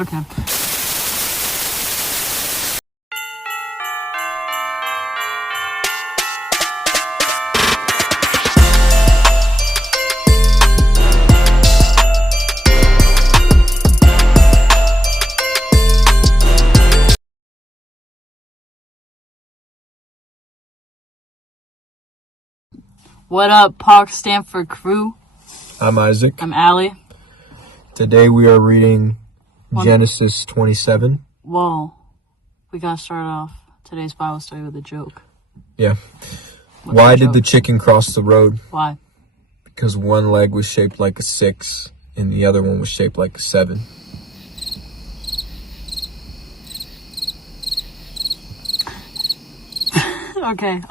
Okay. What up, Parks-Stanford crew? I'm Isaac. I'm Allie. Today we are reading Genesis 27. Whoa. We gotta start off today's Bible study with a joke. Yeah. What's Why the did joke? the chicken cross the road? Why? Because one leg was shaped like a 6 and the other one was shaped like a 7. Okay.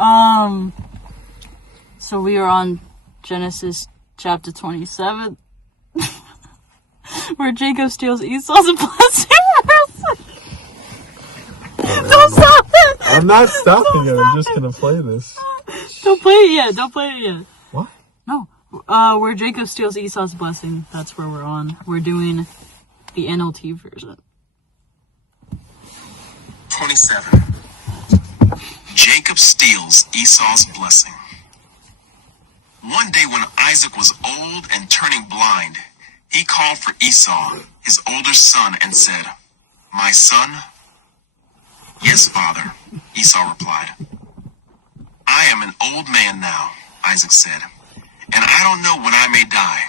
So we are on Genesis chapter 27, where Jacob steals Esau's blessing. Don't stop it! I'm not stopping it. I'm just going to play this. Don't play it yet. Don't play it yet. What? No. Where Jacob steals Esau's blessing. That's where we're on. We're doing the NLT version. 27. Jacob steals Esau's blessing. One day when Isaac was old and turning blind, he called for Esau, his older son, and said, "My son?" "Yes, father," Esau replied. "I am an old man now," Isaac said, "and I don't know when I may die.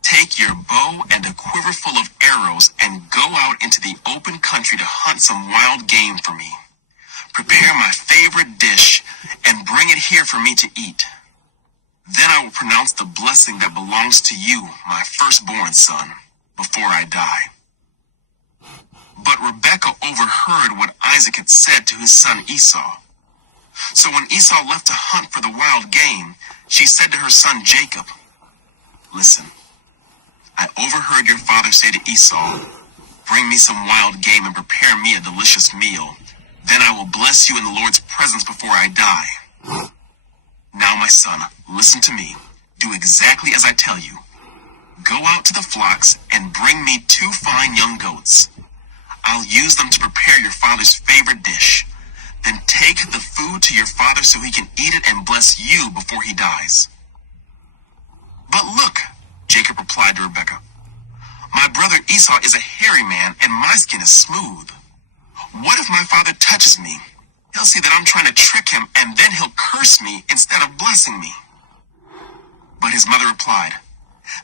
Take your bow and a quiver full of arrows and go out into the open country to hunt some wild game for me. Prepare my favorite dish and bring it here for me to eat. Then I will pronounce the blessing that belongs to you, my firstborn son, before I die." But Rebekah overheard what Isaac had said to his son Esau. So when Esau left to hunt for the wild game, she said to her son Jacob, "Listen, I overheard your father say to Esau, 'Bring me some wild game and prepare me a delicious meal. Then I will bless you in the Lord's presence before I die. Now, my son, listen to me. Do exactly as I tell you. Go out to the flocks and bring me 2 fine young goats. I'll use them to prepare your father's favorite dish. Then take the food to your father so he can eat it and bless you before he dies." "But look," Jacob replied to Rebekah, "my brother Esau is a hairy man and my skin is smooth. What if my father touches me? He'll see that I'm trying to trick him and then he'll curse me instead of blessing me." But his mother replied,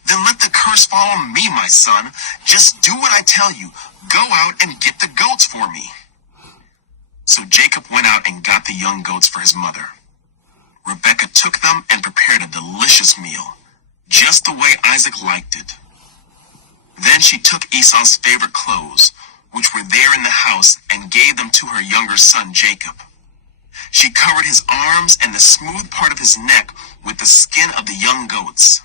"Then let the curse fall on me, my son. Just do what I tell you. Go out and get the goats for me." So Jacob went out and got the young goats for his mother. Rebekah took them and prepared a delicious meal, just the way Isaac liked it. Then she took Esau's favorite clothes, which were there in the house, and gave them to her younger son Jacob. She covered his arms and the smooth part of his neck with the skin of the young goats.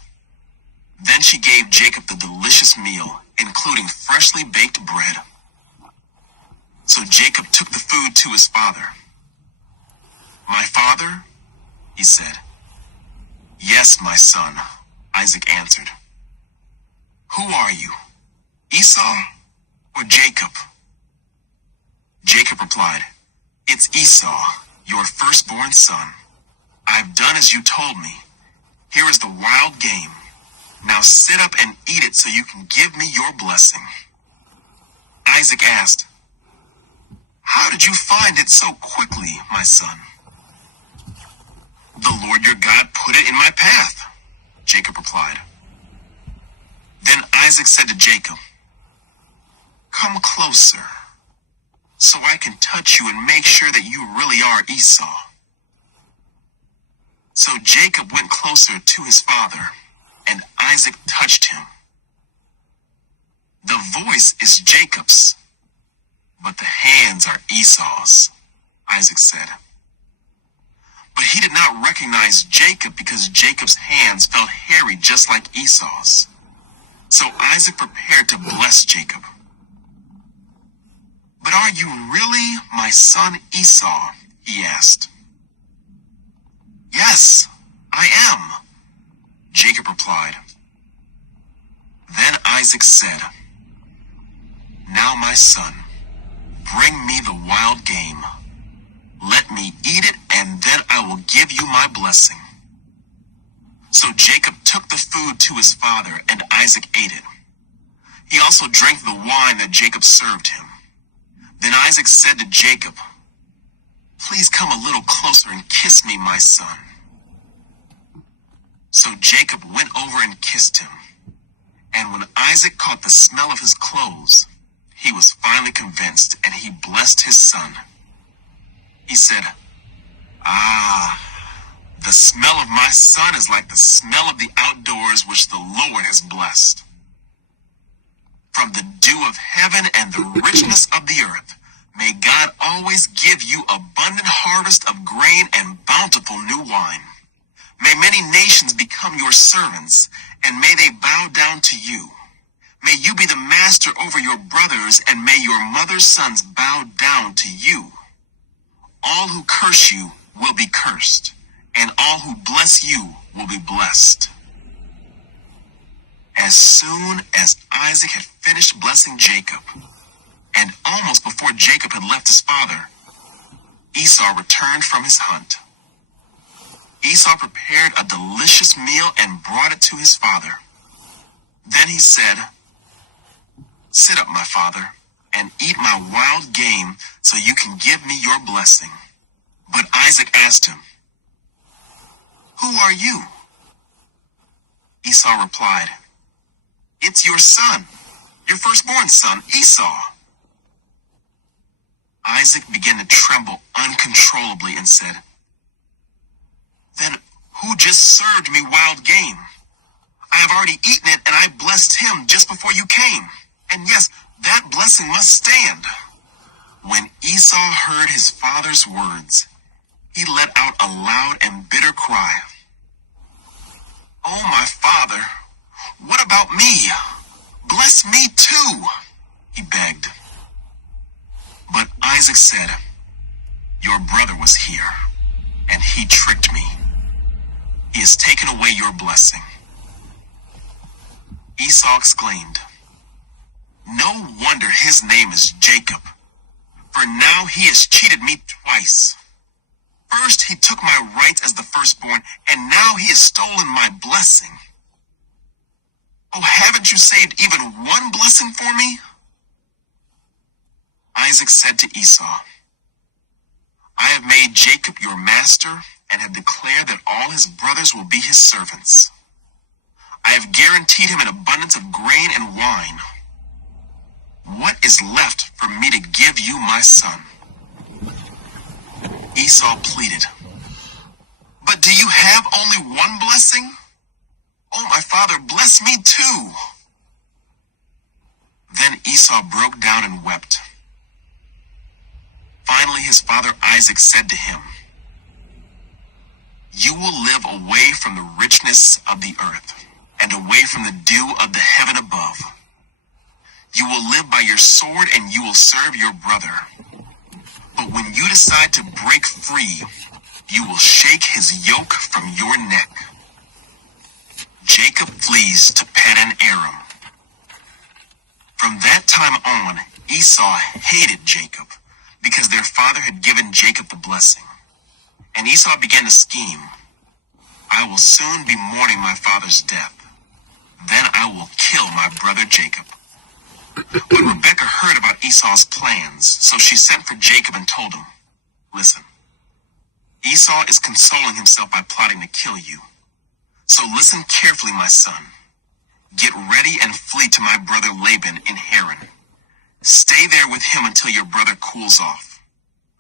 Then she gave Jacob the delicious meal, including freshly baked bread. So Jacob took the food to his father. "My father?" he said. "Yes, my son," Isaac answered. "Who are you, Esau or Jacob?" Jacob replied, "It's Esau, your firstborn son. I've done as you told me. Here is the wild game. Now sit up and eat it so you can give me your blessing." Isaac asked, "How did you find it so quickly, my son?" "The Lord your God put it in my path," Jacob replied. Then Isaac said to Jacob, "Come closer, so I can touch you and make sure that you really are Esau." So Jacob went closer to his father, and Isaac touched him. "The voice is Jacob's, but the hands are Esau's," Isaac said. But he did not recognize Jacob because Jacob's hands felt hairy just like Esau's. So Isaac prepared to bless Jacob. "But are you really my son Esau?" he asked. "Yes, I am," Jacob replied. Then Isaac said, Now, my son, bring me the wild game. Let me eat it, and then I will give you my blessing. So Jacob took the food to his father, and Isaac ate it. He also drank the wine that Jacob served him. Then Isaac said to Jacob, "Please come a little closer and kiss me, my son." So Jacob went over and kissed him. And when Isaac caught the smell of his clothes, he was finally convinced, and he blessed his son. He said, "Ah, the smell of my son is like the smell of the outdoors which the Lord has blessed. From the dew of heaven and the richness of the earth, may God always give you abundant harvest of grain and bountiful new wine. May many nations become your servants, and may they bow down to you. May you be the master over your brothers, and may your mother's sons bow down to you. All who curse you will be cursed, and all who bless you will be blessed." As soon as Isaac had finished blessing Jacob, and almost before Jacob had left his father, Esau returned from his hunt. Esau prepared a delicious meal and brought it to his father. Then he said, "Sit up, my father, and eat my wild game so you can give me your blessing." But Isaac asked him, "Who are you?" Esau replied, "It's your son, your firstborn son, Esau." Isaac began to tremble uncontrollably and said, "Then who just served me wild game? I have already eaten it, and I blessed him just before you came. And yes, that blessing must stand." When Esau heard his father's words, he let out a loud and bitter cry. "Oh, my father, what about me? Bless me too," he begged. But Isaac said, "Your brother was here, and he tricked me. He has taken away your blessing." Esau exclaimed, "No wonder his name is Jacob, for now he has cheated me twice. First he took my rights as the firstborn, and now he has stolen my blessing. Oh, haven't you saved even one blessing for me?" Isaac said to Esau, "I have made Jacob your master and have declared that all his brothers will be his servants. I have guaranteed him an abundance of grain and wine. What is left for me to give you, my son?" Esau pleaded, "But do you have only one blessing? Oh, my father, bless me too." Then Esau broke down and wept. Finally, his father Isaac said to him, "You will live away from the richness of the earth and away from the dew of the heaven above. You will live by your sword, and you will serve your brother. But when you decide to break free, you will shake his yoke from your neck." Jacob flees to Paddan Aram. From that time on, Esau hated Jacob because their father had given Jacob the blessing. And Esau began to scheme, "I will soon be mourning my father's death. Then I will kill my brother Jacob." But Rebekah heard about Esau's plans, so she sent for Jacob and told him, "Listen, Esau is consoling himself by plotting to kill you. So listen carefully, my son. Get ready and flee to my brother Laban in Haran. Stay there with him until your brother cools off.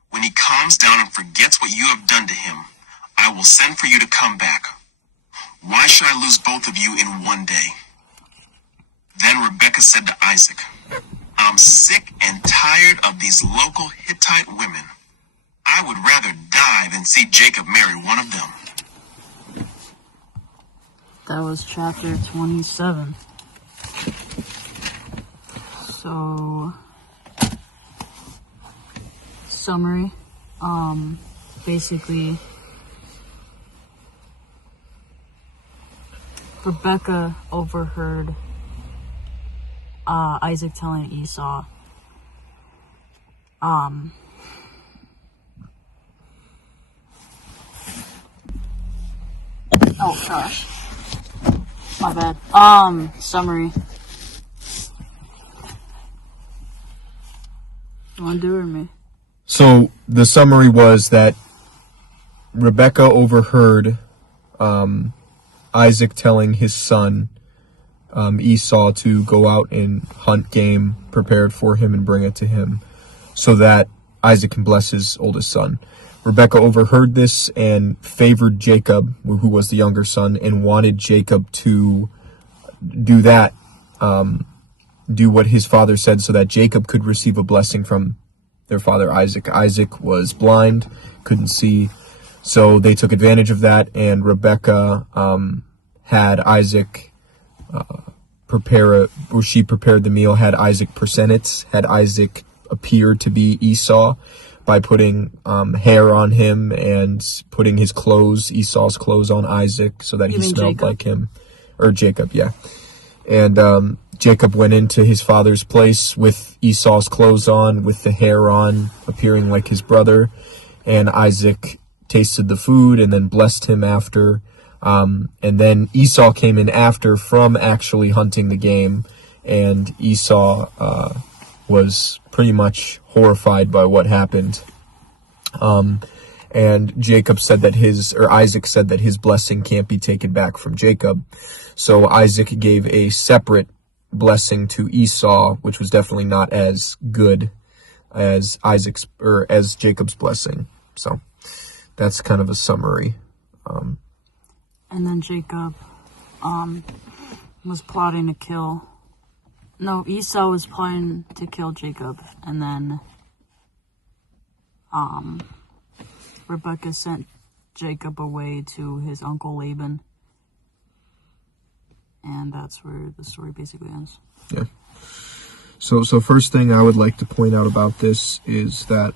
When he calms down and forgets what you have done to him, I will send for you to come back. Why should I lose both of you in one day?" Then Rebekah said to Isaac, "I'm sick and tired of these local Hittite women. I would rather die than see Jacob marry one of them." That was chapter 27. So, summary. Basically, Rebecca overheard Isaac telling Esau Oh gosh. My bad. Summary. You wanna do it or me? So the summary was that Rebecca overheard Isaac telling his son Esau to go out and hunt game prepared for him and bring it to him so that Isaac can bless his oldest son. Rebecca overheard this and favored Jacob, who was the younger son, and wanted Jacob to do that, do what his father said so that Jacob could receive a blessing from their father Isaac. Isaac was blind, couldn't see, so they took advantage of that, and Rebecca had Isaac she prepared the meal, had Isaac present it, had Isaac appear to be Esau by putting hair on him and putting his clothes, Esau's clothes, on Isaac so that he smelled Jacob? like him. Or Jacob, yeah. And Jacob went into his father's place with Esau's clothes on, with the hair on, appearing like his brother. And Isaac tasted the food and then blessed him after. And then Esau came in after from actually hunting the game. And Esau was pretty much horrified by what happened. And Isaac said that his blessing can't be taken back from Jacob. So Isaac gave a separate blessing to Esau, which was definitely not as good as as Jacob's blessing. So that's kind of a summary. And then Jacob was plotting to kill. No, Esau was plotting to kill Jacob, and then Rebecca sent Jacob away to his uncle Laban. And that's where the story basically ends. Yeah. So first thing I would like to point out about this is that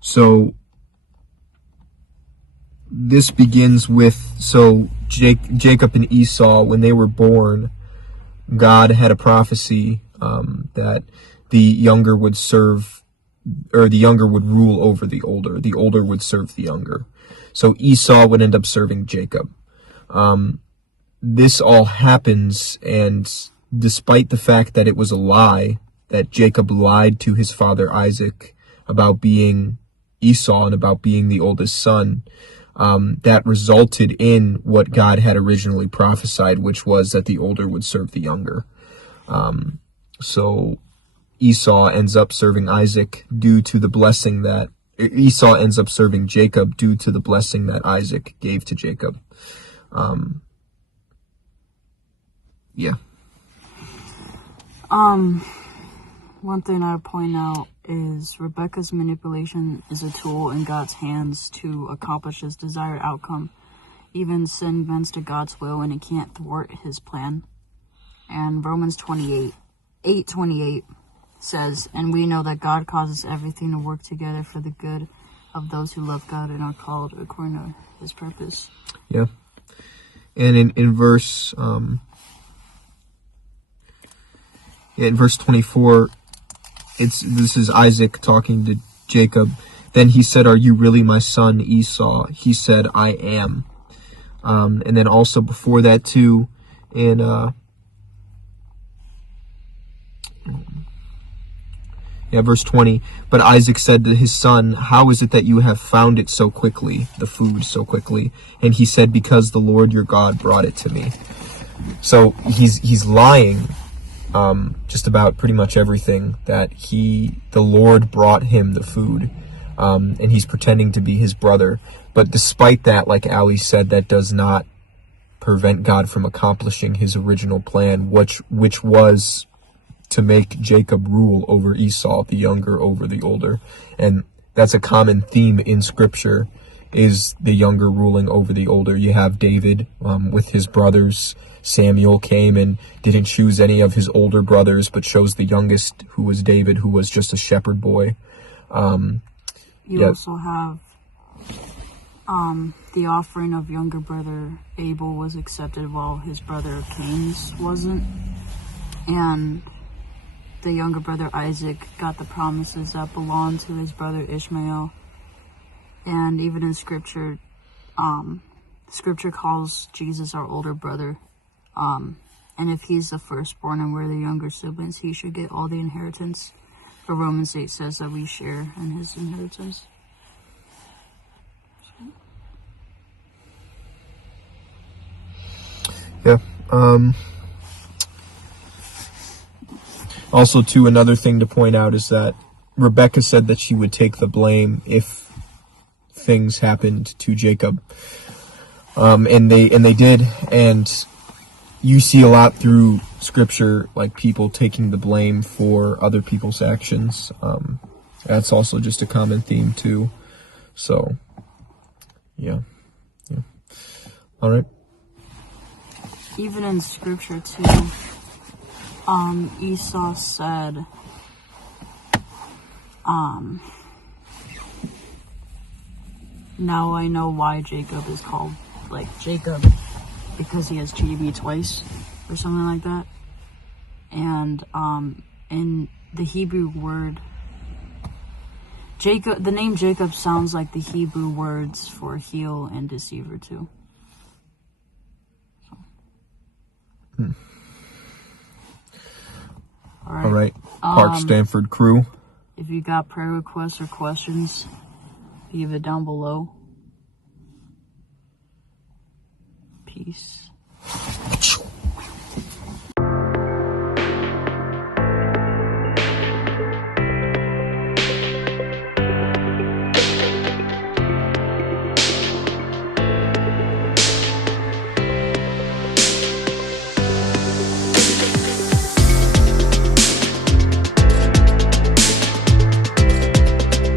so this begins with Jacob and Esau, when they were born, God had a prophecy that the younger would rule over the older would serve the younger. So Esau would end up serving Jacob. This all happens, and despite the fact that it was a lie, that Jacob lied to his father Isaac about being Esau and about being the oldest son, that resulted in what God had originally prophesied, which was that the older would serve the younger. So Esau ends up serving Isaac due to the blessing that Esau ends up serving Jacob due to the blessing that Isaac gave to Jacob. Yeah. One thing I would point out is Rebecca's manipulation is a tool in God's hands to accomplish his desired outcome. Even sin bends to God's will and it can't thwart his plan. And Romans 8:28 says, "And we know that God causes everything to work together for the good of those who love God and are called according to his purpose." Yeah. And in verse in verse 24, this is Isaac talking to Jacob. Then he said, "Are you really my son Esau?" He said, "I am." And then also before that too, in verse 20. But Isaac said to his son, "How is it that you have found it so quickly, the food so quickly?" And he said, "Because the Lord your God brought it to me." So he's lying just about pretty much everything, that the Lord brought him the food, and he's pretending to be his brother. But despite that, like Ali said, that does not prevent God from accomplishing his original plan, which was to make Jacob rule over Esau, the younger over the older. And that's a common theme in scripture, is the younger ruling over the older. You have David with his brothers. Samuel came and didn't choose any of his older brothers, but chose the youngest, who was David, who was just a shepherd boy. You also have the offering of younger brother Abel was accepted while his brother Cain's wasn't. And the younger brother Isaac got the promises that belonged to his brother Ishmael. And even in scripture, scripture calls Jesus our older brother. And if he's the firstborn and we're the younger siblings, he should get all the inheritance. But Romans 8 says that we share in his inheritance. Yeah. Also, too, another thing to point out is that Rebecca said that she would take the blame if things happened to Jacob. And they did. And you see a lot through scripture, like people taking the blame for other people's actions. That's also just a common theme too. So, yeah. All right. Even in scripture too, Esau said, now I know why Jacob is called like Jacob, because he has cheated me twice or something like that. And in the Hebrew word Jacob, the name Jacob sounds like the Hebrew words for heel and deceiver too. So. All right. Parks-Stanford crew. If you got prayer requests or questions, leave it down below. Peace.